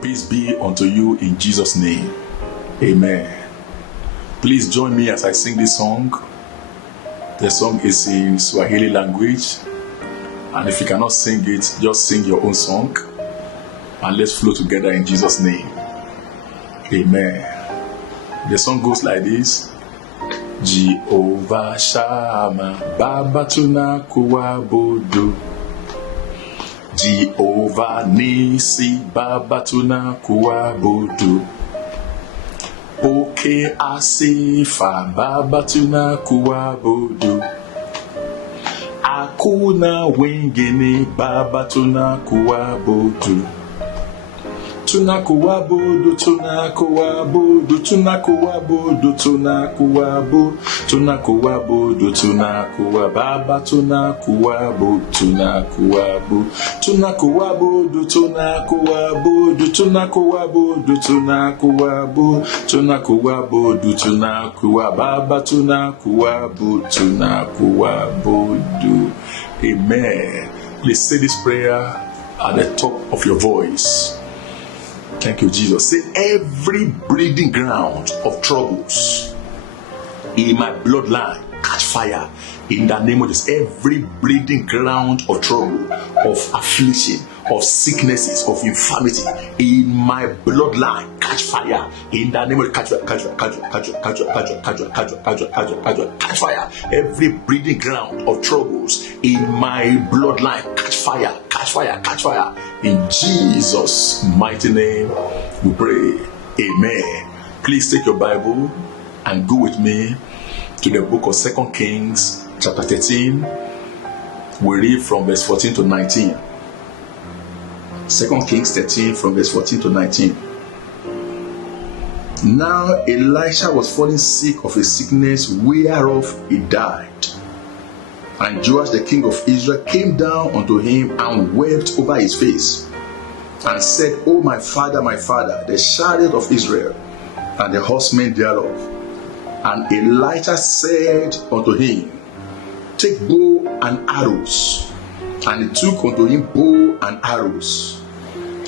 Peace be unto you in Jesus' name. Amen. Please join me as I sing this song. The song is in Swahili language. And if you cannot sing it, just sing your own song. And let's flow together in Jesus' name. Amen. The song goes like this. Jehovah Shammah, Baba tunakuabudu. Jehovah Nisi, Baba tunakuabudu. Pokea sifa, Baba tunakuabudu. Hakuna wengine, Baba tunakuabudu. Tunakuabudu, tunakuabudu, tunakuabudu, tunakuabudu, Baba tunakuabudu, tunakuabudu, Baba tunakuabudu. Amen. Please say this prayer at the top of your voice. Thank you, Jesus. Say, every breeding ground of troubles in my bloodline catch fire in the name of Jesus. Every breeding ground of trouble, of affliction, of sicknesses, of infirmity in my bloodline catch fire in the name of catch fire. Every breeding ground of troubles in my bloodline catch fire in Jesus' mighty name we pray. Amen. Please take your Bible and go with me to the book of 2 Kings chapter 13. We read from verse 14 to 19. 2 Kings 13 from verse 14 to 19. Now Elisha was falling sick of a sickness whereof he died. And Joash the king of Israel came down unto him and wept over his face, and said, O my father, the chariot of Israel, and the horsemen thereof. And Elisha said unto him, Take bow and arrows. And he took unto him bow and arrows.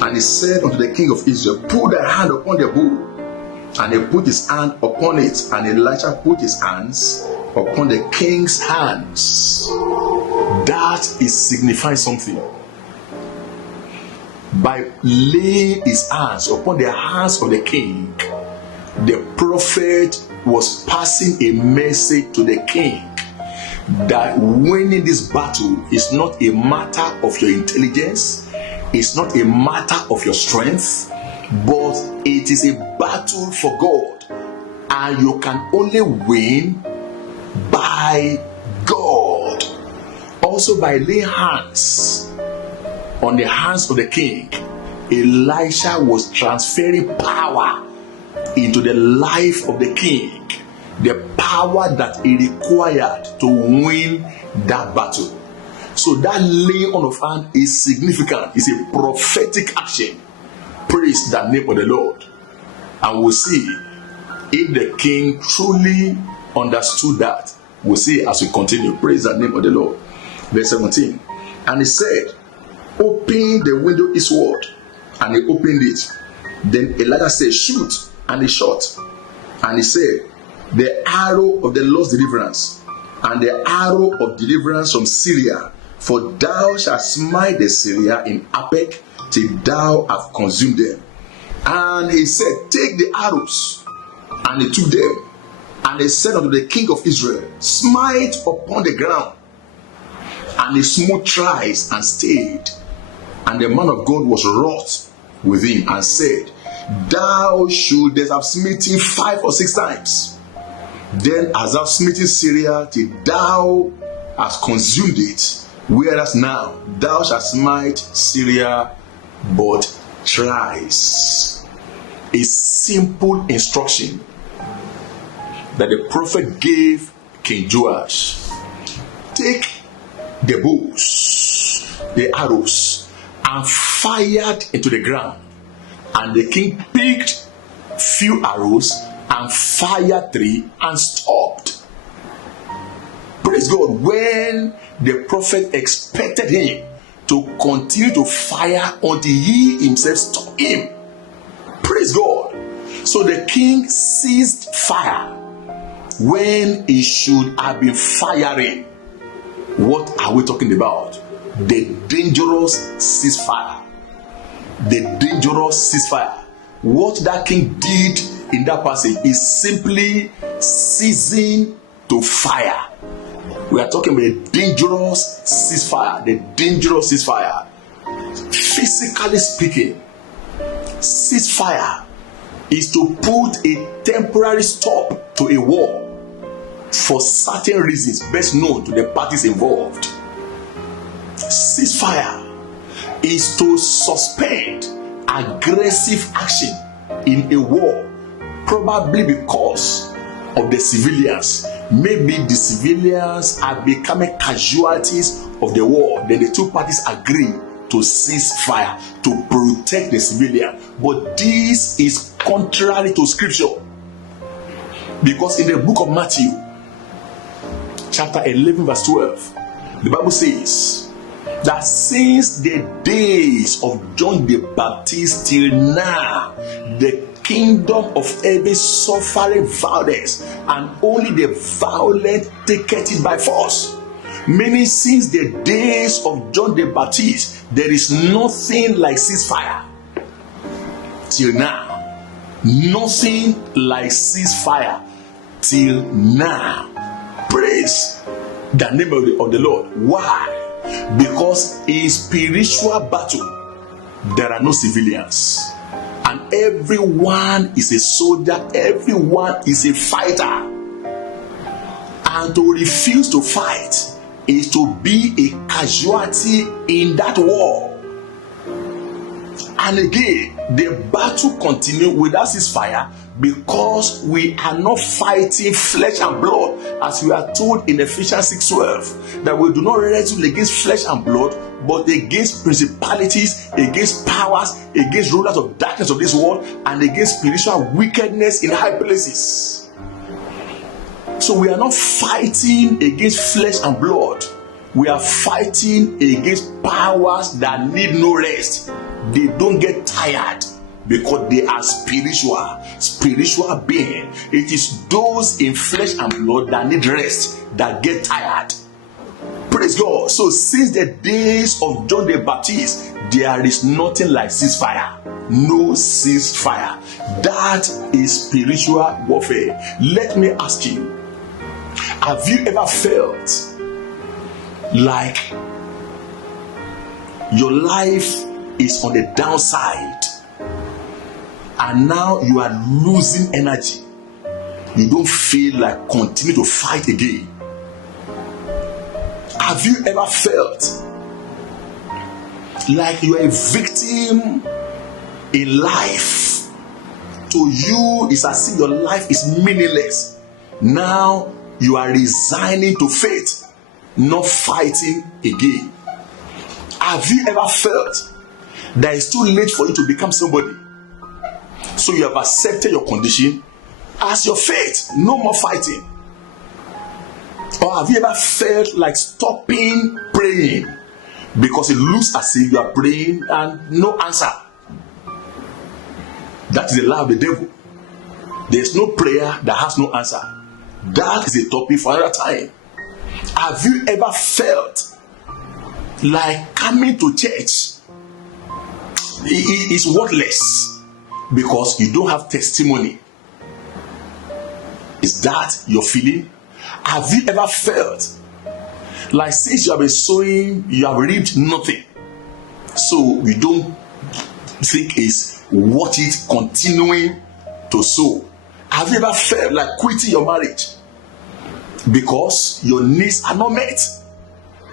And he said unto the king of Israel, Put thy hand upon the bow. And he put his hand upon it, and Elisha put his hands upon the king's hands. That is signifying something. By laying his hands upon the hands of the king, the prophet was passing a message to the king that winning this battle is not a matter of your intelligence, it's not a matter of your strength, but it is a battle for God, and you can only win by God. Also, by laying hands on the hands of the king, Elisha was transferring power into the life of the king, the power that he required to win that battle. So that laying on of hand is significant. It's a prophetic action. Praise the name of the Lord. And we'll see if the king truly understood that. We'll see as we continue. Praise the name of the Lord. Verse 17. And he said, Open the window eastward. And he opened it. Then Elijah said, Shoot. And he shot. And he said, The arrow of the Lord's deliverance, and the arrow of deliverance from Syria, for thou shalt smite the Syria in Aphek, till thou have consumed them. And he said, Take the arrows. And he took them. And he said unto the king of Israel, Smite upon the ground. And he smote thrice and stayed. And the man of God was wroth with him and said, Thou shouldest have smitten 5 or 6 times. Then hast thou smitten Syria till thou hast consumed it. Whereas now thou shalt smite Syria but thrice. A simple instruction that the prophet gave King Joash. Take the bows, the arrows, and fired into the ground. And the king picked few arrows and fired 3 and stopped. Praise God. When the prophet expected him to continue to fire until he himself stopped him, Praise God. So the king ceased fire when he should have been firing. What are we talking about? The dangerous ceasefire. The dangerous ceasefire. What that king did in that passage is simply ceasing to fire. We are talking about a dangerous ceasefire. The dangerous ceasefire. Physically speaking, ceasefire is to put a temporary stop to a war for certain reasons best known to the parties involved. Ceasefire is to suspend aggressive action in a war, probably because of the civilians. Maybe the civilians are becoming casualties of the war. Then the two parties agree to cease fire to protect the civilian. But this is contrary to scripture, because in the book of Matthew chapter 11 verse 12, the Bible says that since the days of John the Baptist till now, the kingdom of heaven suffering violence, and only the violent take it by force. Meaning, since the days of John the Baptist, there is nothing like ceasefire. Till now, nothing like ceasefire till now. Praise the name of the Lord. Why? Because in spiritual battle, there are no civilians. And everyone is a soldier, everyone is a fighter. And to refuse to fight is to be a casualty in that war. And again, the battle continues without ceasefire, because we are not fighting flesh and blood, as we are told in Ephesians 6:12, that we do not wrestle against flesh and blood, but against principalities, against powers, against rulers of darkness of this world, and against spiritual wickedness in high places. So we are not fighting against flesh and blood. We are fighting against powers that need no rest. They don't get tired because they are spiritual beings. It is those in flesh and blood that need rest that get tired. Praise God. So since the days of John the Baptist, there is nothing like ceasefire. No ceasefire. That is spiritual warfare. Let me ask you, have you ever felt like your life is on the downside and now you are losing energy? You don't feel like continue to fight again. Have you ever felt like you are a victim in life? To you, it's as if your life is meaningless. Now you are resigning to fate, not fighting again. Have you ever felt that it's too late for you to become somebody, so you have accepted your condition as your fate, no more fighting? Or have you ever felt like stopping praying because it looks as if you are praying and no answer? That is the lie of the devil. There is no prayer that has no answer. That is a topic for another time. Have you ever felt like coming to church is worthless because you don't have testimony? Is that your feeling? Have you ever felt like since you have been sowing, you have reaped nothing, so you don't think it's worth it continuing to sow? Have you ever felt like quitting your marriage because your needs are not met?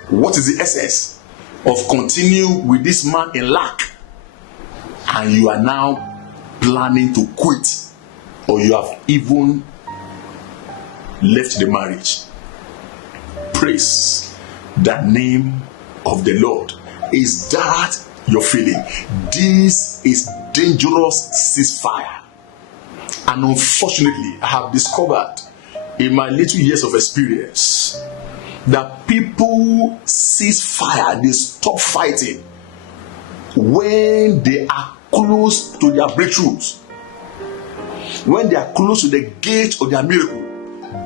What is the essence of continuing with this man in lack, and you are now planning to quit, or you have even left the marriage? Praise the name of the Lord. Is that your feeling? This is dangerous ceasefire. And unfortunately, I have discovered in my little years of experience that people cease fire, they stop fighting when they are close to their breakthroughs. when they are close to the gate of their miracle,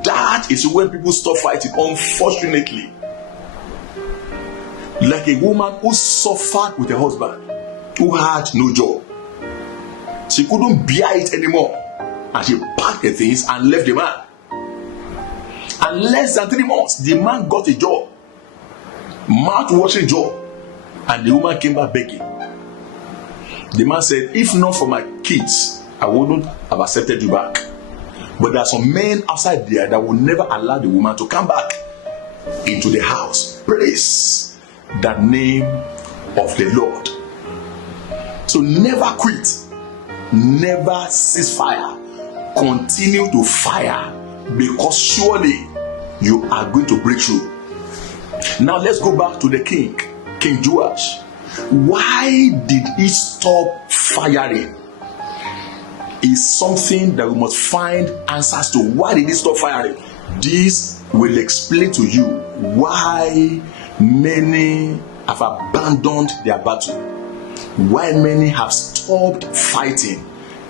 that is when people stop fighting, unfortunately. Like a woman who suffered with a husband who had no job. She couldn't bear it anymore, and she packed the things and left the man. And less than 3 months, the man got a job, mouth-watering job, and the woman came back begging. The man said, if not for my kids, I wouldn't have accepted you back. But there are some men outside there that will never allow the woman to come back into the house. Praise the name of the Lord. So never quit, never cease fire, continue to fire, because surely you are going to break through. Now let's go back to the king, King Joash. Why did he stop firing? Is something that we must find answers to. Why did he stop firing? This will explain to you why many have abandoned their battle, why many have stopped fighting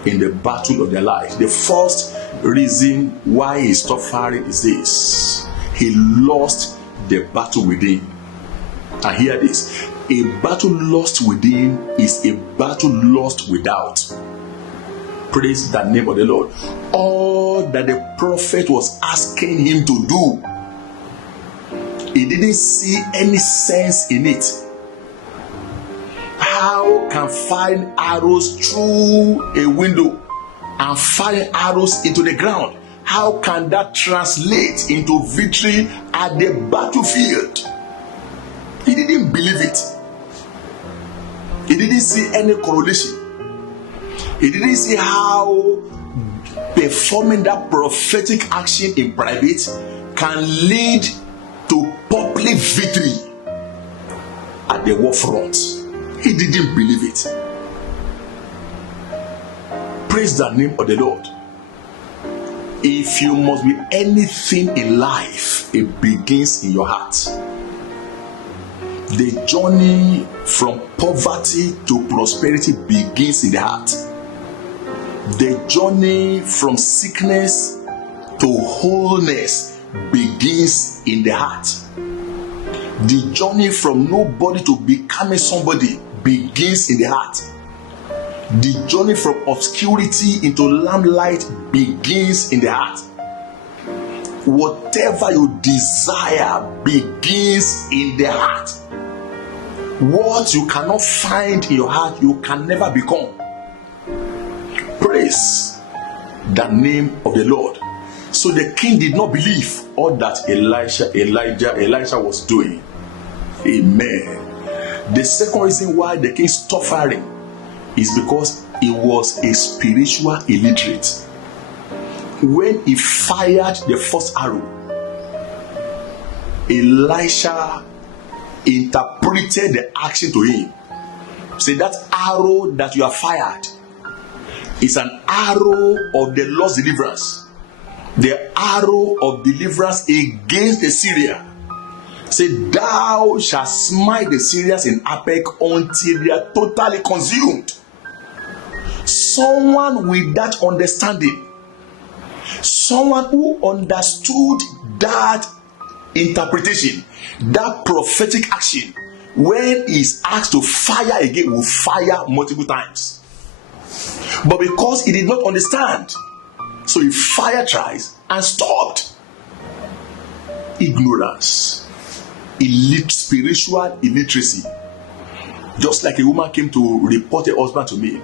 in the battle of their life. The first reason why he stopped firing is this: he lost the battle within. And hear this: a battle lost within is a battle lost without. Praise the name of the Lord. All that the prophet was asking him to do, he didn't see any sense in it. How can firing arrows through a window and firing arrows into the ground, how can that translate into victory at the battlefield? He didn't believe it. He didn't see any correlation. He didn't see how performing that prophetic action in private can lead to public victory at the war front. He didn't believe it. Praise the name of the Lord. If you must be anything in life, it begins in your heart. The journey from poverty to prosperity begins in the heart. The journey from sickness to wholeness begins in the heart. The journey from nobody to becoming somebody begins in the heart. The journey from obscurity into lamplight begins in the heart. Whatever you desire begins in the heart. What you cannot find in your heart, you can never become. Praise the name of the Lord. So the king did not believe all that Elijah was doing. Amen. The second reason why the king stopped firing is because he was a spiritual illiterate. When he fired the first arrow, Elisha interpreted the action to him. Say, that arrow that you have fired is an arrow of the Lord's deliverance. The arrow of deliverance against the Syria. Say, thou shalt smite the Syrians in Aphek until they are totally consumed. Someone with that understanding, someone who understood that interpretation, that prophetic action, when he is asked to fire again, will fire multiple times. But because he did not understand, so he fired twice and stopped. Ignorance, spiritual illiteracy. Just like a woman came to report her husband to me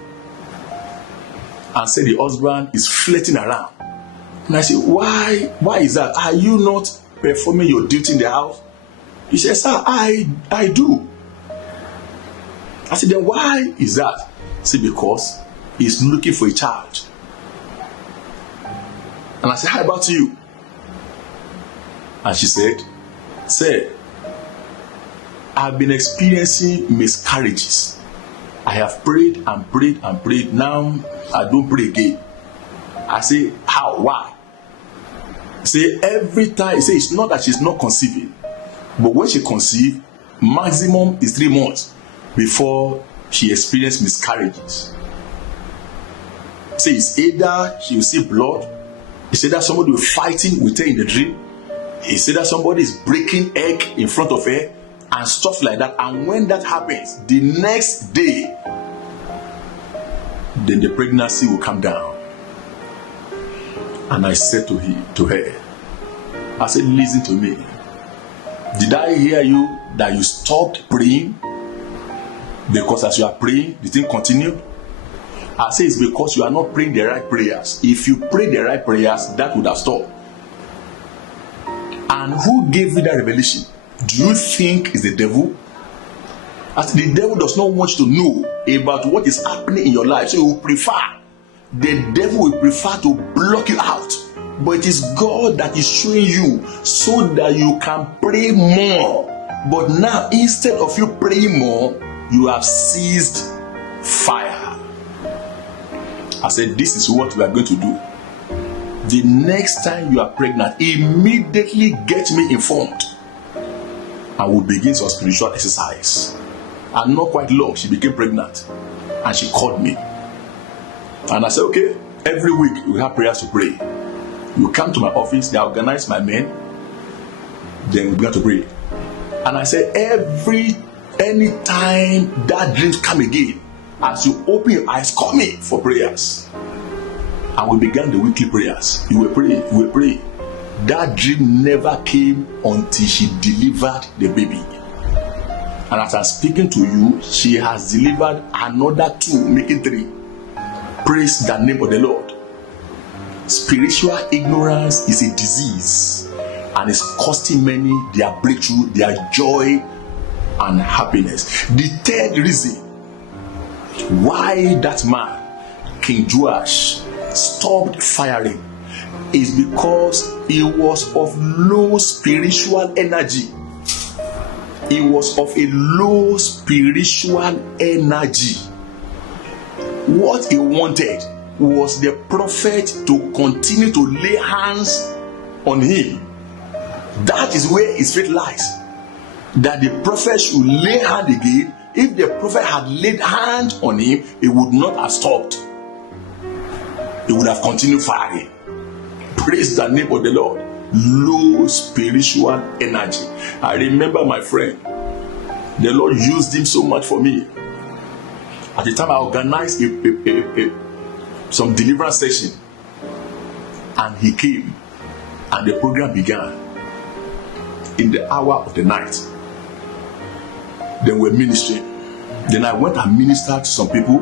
and said the husband is flirting around. And I said, why is that? Are you not performing your duty in the house? He said, sir, I do. I said, then why is that? He said, because he's looking for a child. And I said, how about you? And she said, sir, I've been experiencing miscarriages. I have prayed and prayed and prayed. Now I don't pray again. I say, how? Why? Say, every time, say, it's not that she's not conceiving, but when she conceives, maximum is 3 months before she experiences miscarriages. Say it's either she will see blood, it's either somebody will fighting with her in the dream, it's either somebody is breaking egg in front of her and stuff like that. And when that happens, the next day, then the pregnancy will come down. And I said to her, I said, listen to me. Did I hear you that you stopped praying? Because as you are praying, the thing continued? I say it's because you are not praying the right prayers. If you pray the right prayers, that would have stopped. And who gave you that revelation? Do you think it's the devil? As the devil does not want you to know about what is happening in your life, so he will prefer, the devil will prefer to block you out. But it is God that is showing you so that you can pray more. But now, instead of you praying more, you have seized fire. I said, this is what we are going to do. The next time you are pregnant, immediately get me informed. And we'll begin some spiritual exercise. And not quite long, she became pregnant. And she called me. And I said, okay, every week we have prayers to pray. You come to my office, they organize my men, then we began to pray. And I said, anytime that dreams come again, as you open your eyes, call me for prayers. And we began the weekly prayers. You will pray. That dream never came until she delivered the baby. And as I'm speaking to you, she has delivered another 2, making 3. Praise the name of the Lord. Spiritual ignorance is a disease, and it's costing many their breakthrough, their joy and happiness. The third reason why that man, King Joash, stopped firing is because he was of low spiritual energy. He was of a low spiritual energy. What he wanted was the prophet to continue to lay hands on him. That is where his faith lies. That the prophet should lay hand again. If the prophet had laid hand on him, he would not have stopped. He would have continued firing. Praise the name of the Lord. Low spiritual energy. I remember my friend. The Lord used him so much for me. At the time I organized some deliverance session, and he came, and the program began in the hour of the night. Then we're ministering. Then I went and ministered to some people.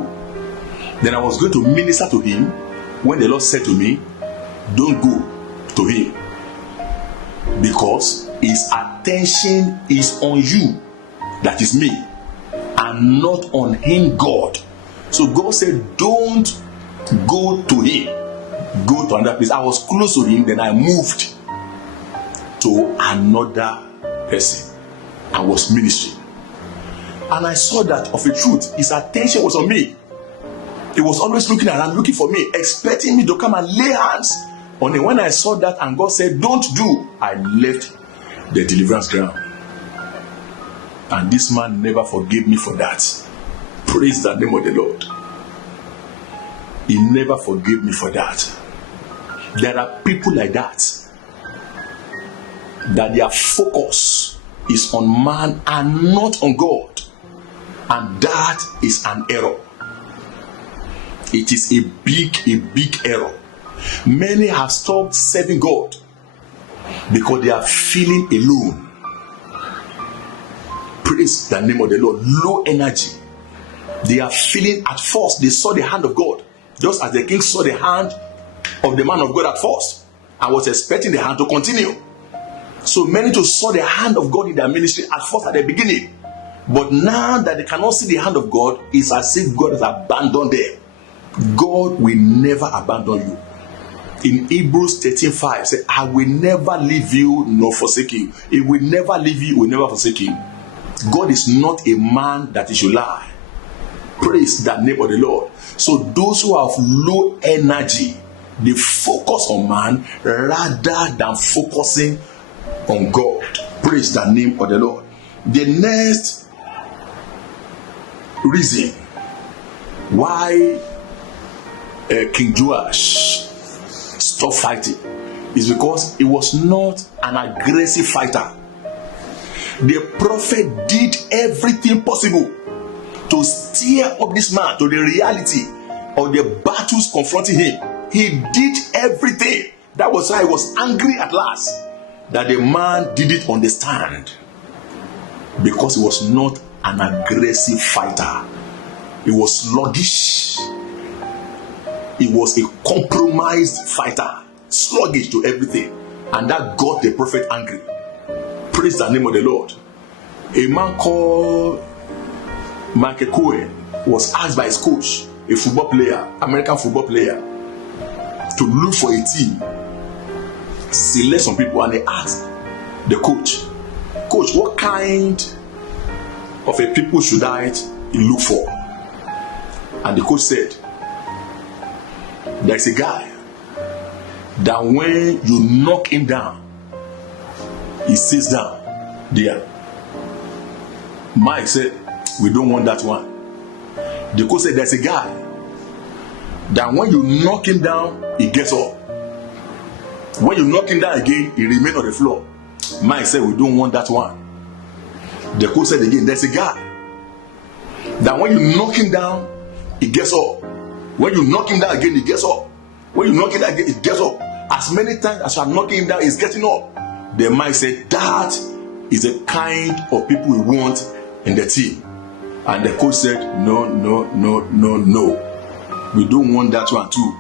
Then I was going to minister to him when the Lord said to me, don't go to him, because his attention is on you, that is me, and not on him, God. So God said, don't go to him, go to another place. I was close to him, then I moved to another person and was ministering. And I saw that of a truth, his attention was on me. He was always looking around, looking for me, expecting me to come and lay hands on him. When I saw that and God said, don't do, I left the deliverance ground. And this man never forgave me for that. Praise the name of the Lord. He never forgave me for that. There are people like that their focus is on man and not on God. And that is an error. It is a big error. Many have stopped serving God because they are feeling alone. Praise the name of the Lord. Low energy. They are feeling, at first they saw the hand of God, just as the king saw the hand of the man of God at first, and was expecting the hand to continue. So many too saw the hand of God in their ministry at first, at the beginning, but now that they cannot see the hand of God, it's as if God has abandoned them. God will never abandon you. In Hebrews 13:5, say, I will never leave you nor forsake you. He will never leave you, will never forsake you. God is not a man that he should lie. Praise the name of the Lord. So those who have low energy, they focus on man rather than focusing on God. Praise the name of the Lord. The next reason why King Joash stopped fighting is because he was not an aggressive fighter. The prophet did everything possible to steer up this man to the reality of the battles confronting him. He did everything. That was why he was angry at last that the man didn't understand, because he was not an aggressive fighter. He was sluggish. He was a compromised fighter, sluggish to everything, and that got the prophet angry. Praise the name of the Lord. A man called Michael Cohen was asked by his coach, a football player, American football player, to look for a team, select some people, and they asked the coach, what kind of a people should I look for? And the coach said, there's a guy that when you knock him down, he sits down there. Mike said, we don't want that one. The coach said, there's a guy that when you knock him down, he gets up. When you knock him down again, he remains on the floor. Mike said, we don't want that one. The coach said again, there's a guy that when you knock him down, he gets up. When you knock him down again, he gets up. When you knock him down again, he gets up. As many times as you are knocking him down, he's getting up. The Mike said, that is the kind of people we want in the team. And the coach said, no. We don't want that one too.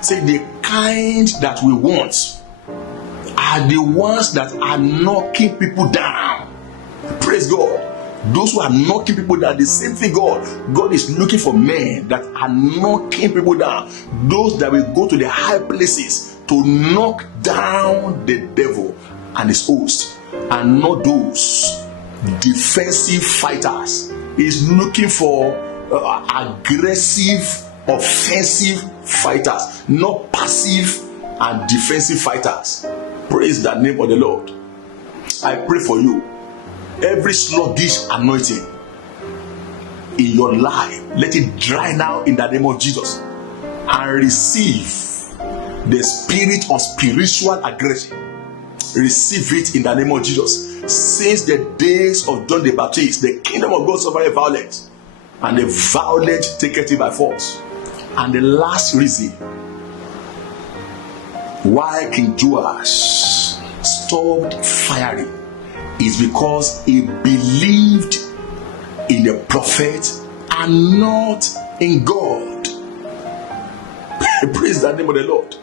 Say the kind that we want are the ones that are knocking people down. Praise God. Those who are knocking people down, the same thing God is looking for men that are knocking people down. Those that will go to the high places to knock down the devil and his host, and not those defensive fighters. He's looking for aggressive, offensive fighters, not passive and defensive fighters. Praise the name of the Lord. I pray for you. Every sluggish anointing in your life, let it dry now in the name of Jesus, and receive the spirit of spiritual aggression. Receive it in the name of Jesus. Since the days of John the Baptist, the kingdom of God suffered violence, and the violent taketh it by force. And the last reason why King Joash stopped firing is because he believed in the prophet and not in God. Praise the name of the Lord.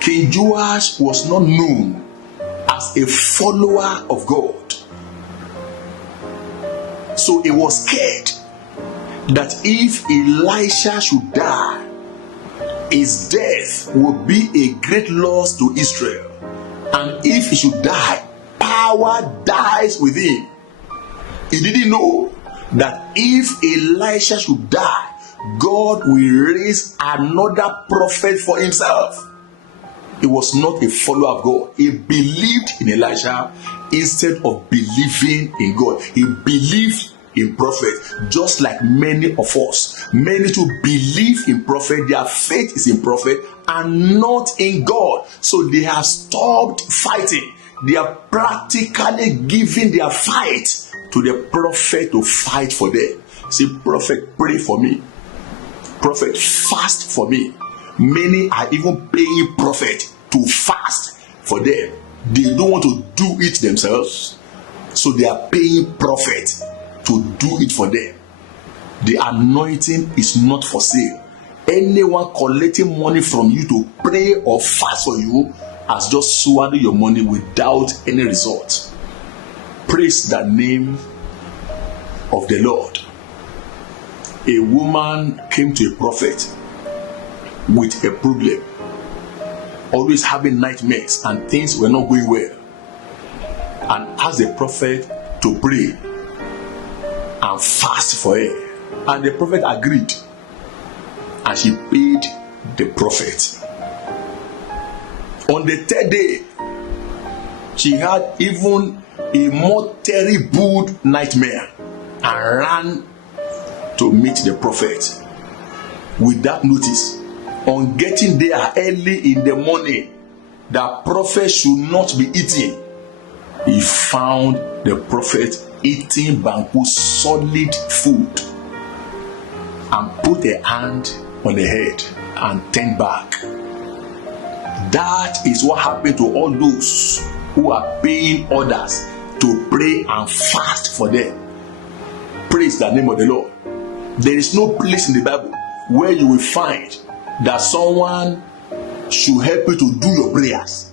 King Joash was not known as a follower of God. So he was scared that if Elisha should die, his death would be a great loss to Israel. And if he should die, power dies with him. He didn't know that if Elisha should die, God will raise another prophet for himself. He was not a follower of God. He believed in Elisha instead of believing in God. He believed in prophet, just like many of us. Many to believe in prophet, their faith is in prophet and not in God. So they have stopped fighting. They are practically giving their fight to the prophet to fight for them. Say, prophet, pray for me. Prophet, fast for me. Many are even paying prophet to fast for them. They don't want to do it themselves, so they are paying prophet to do it for them. The anointing is not for sale. Anyone collecting money from you to pray or fast for you has just swallowed your money without any result. Praise the name of the Lord. A woman came to a prophet with a problem, always having nightmares and things were not going well, and asked the prophet to pray and fast for her. And the prophet agreed, and she paid the prophet. On the third day, she had even a more terrible nightmare and ran to meet the prophet. With that notice, On getting there early in the morning, that prophet should not be eating. He found the prophet eating banku, solid food, and put a hand on the head and turned back. That is what happened to all those who are paying others to pray and fast for them. Praise the name of the Lord. There is no place in the Bible where you will find that someone should help you to do your prayers.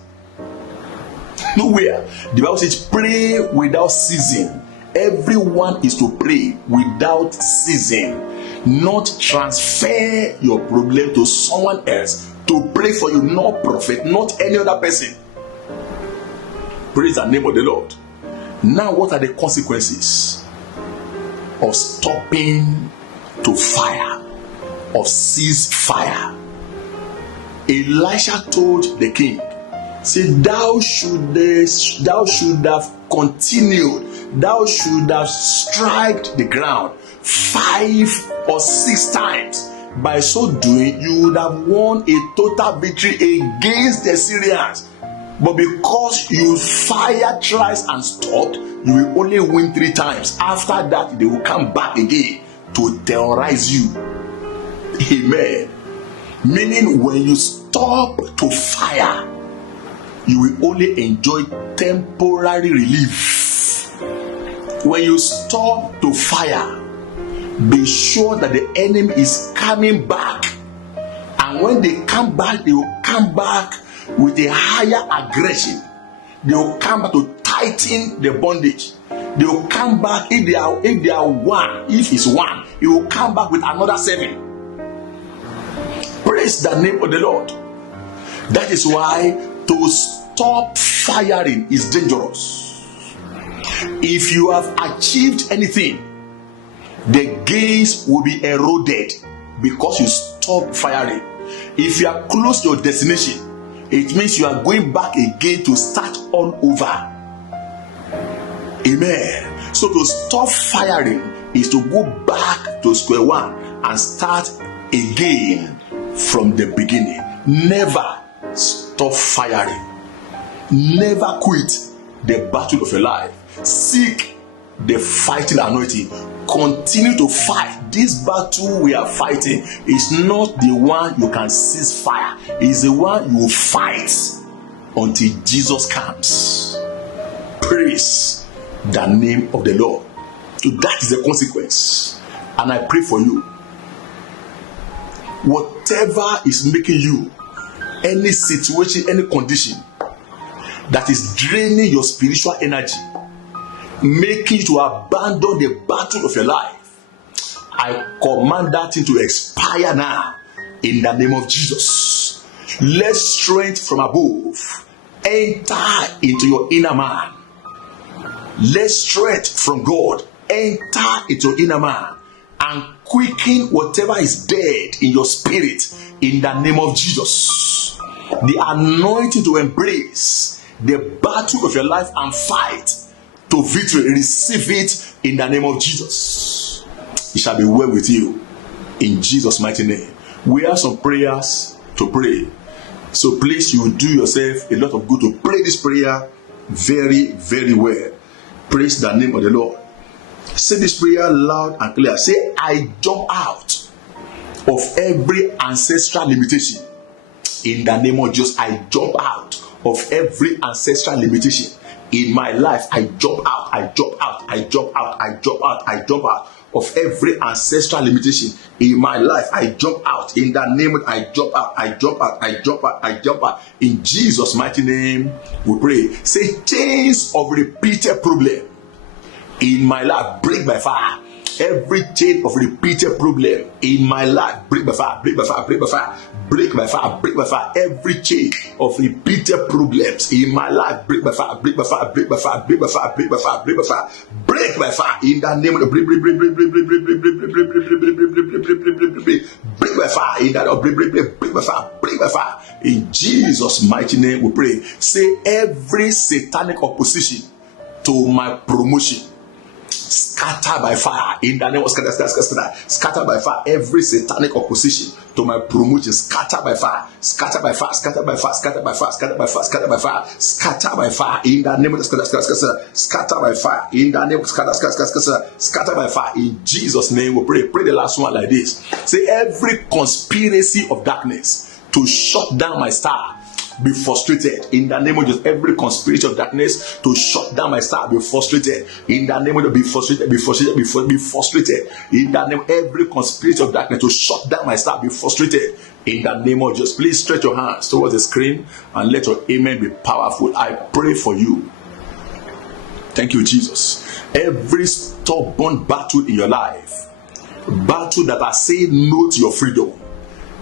Nowhere. The Bible says, pray without ceasing. Everyone is to pray without ceasing. Not transfer your problem to someone else to pray for you, not prophet, not any other person. Praise the name of the Lord. Now, what are the consequences of stopping to fire, of cease fire? Elisha told the king, say, thou should have continued, thou should have struck the ground 5 or 6 times. By so doing, you would have won a total victory against the Syrians. But because you fire thrice and stopped, you will only win 3 times. After that, they will come back again to terrorize you. Amen. Meaning, when you stop to fire, you will only enjoy temporary relief. When you stop to fire, be sure that the enemy is coming back. And when they come back, they will come back with a higher aggression. They will come back to tighten the bondage. They will come back, if they are one, if it's one, it will come back with another 7. Praise the name of the Lord. That is why to stop firing is dangerous. If you have achieved anything, the gains will be eroded because you stop firing. If you are close to your destination, it means you are going back again to start all over. Amen. So to stop firing is to go back to square one and start again from the beginning. Never stop firing. Never quit the battle of your life. Seek the fighting anointing. Continue to fight. This battle we are fighting is not the one you can cease fire. It's the one you will fight until Jesus comes. Praise the name of the Lord. So that is the consequence. And I pray for you. Whatever is making you, any situation, any condition that is draining your spiritual energy, making you to abandon the battle of your life, I command that thing to expire now in the name of Jesus. Let strength from above enter into your inner man. Let strength from God enter into your inner man and quicken whatever is dead in your spirit in the name of Jesus. The anointing to embrace the battle of your life and fight to victory, receive it in the name of Jesus. It shall be well with you in Jesus' mighty name. We have some prayers to pray, so please, you do yourself a lot of good to pray this prayer very, very well. Praise the name of the Lord. Say this prayer loud and clear. Say, I jump out of every ancestral limitation in the name of Jesus. I jump out of every ancestral limitation in my life. I jump out, I jump out, I jump out, I jump out, I jump out of every ancestral limitation in my life. I jump out in the name of, I jump out, I jump out, I jump out, I jump out. In Jesus' mighty name we pray. Say, chains of repeated problem in my life break by fire. Every chain of repeated problem in my life break by fire, break by fire, break by fire, break by fire, break by fire. Every chain of repeated problems in my life break by fire, break by fire, break by fire, break by fire, break by fire, break by fire, break by fire. In the name of the break by fire. In that break by fire, break by fire. In Jesus' mighty name we pray. Say, every satanic opposition to my promotion, Scatter by fire in the name of scatter by fire every satanic opposition to my promotion. Scatter by fire, scatter by fire, scatter by fire, scatter by fire, scatter by fire, scatter by fire, scatter by fire in the name of scatter by fire in the name of scatter by fire in Jesus' name. We pray. Pray the last one like this. Say, every conspiracy of darkness to shut down my star be frustrated in the name of Jesus. Every conspiracy of darkness to shut down my star be frustrated in the name of Jesus. Be frustrated, be frustrated, be frustrated in the name. Every conspiracy of darkness to shut down my star be frustrated in the name of Jesus. Please stretch your hands towards the screen and let your amen be powerful. I pray for you. Thank you, Jesus. Every stubborn battle in your life, battle that are saying no to your freedom,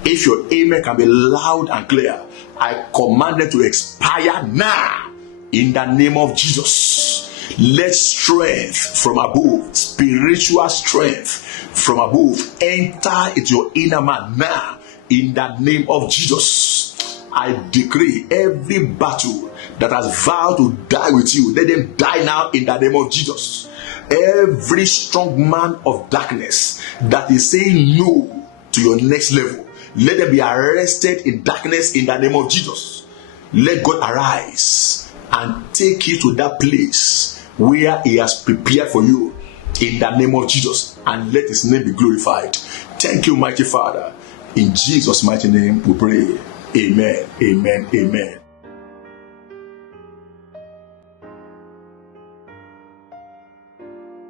if your amen can be loud and clear, I command it to expire now in the name of Jesus. Let strength from above, spiritual strength from above, enter into your inner man now in the name of Jesus. I decree every battle that has vowed to die with you, let them die now in the name of Jesus. Every strong man of darkness that is saying no to your next level, let them be arrested in darkness in the name of Jesus. Let God arise and take you to that place where He has prepared for you in the name of Jesus, and let His name be glorified. Thank you, mighty Father. In Jesus' mighty name we pray. Amen. Amen. Amen.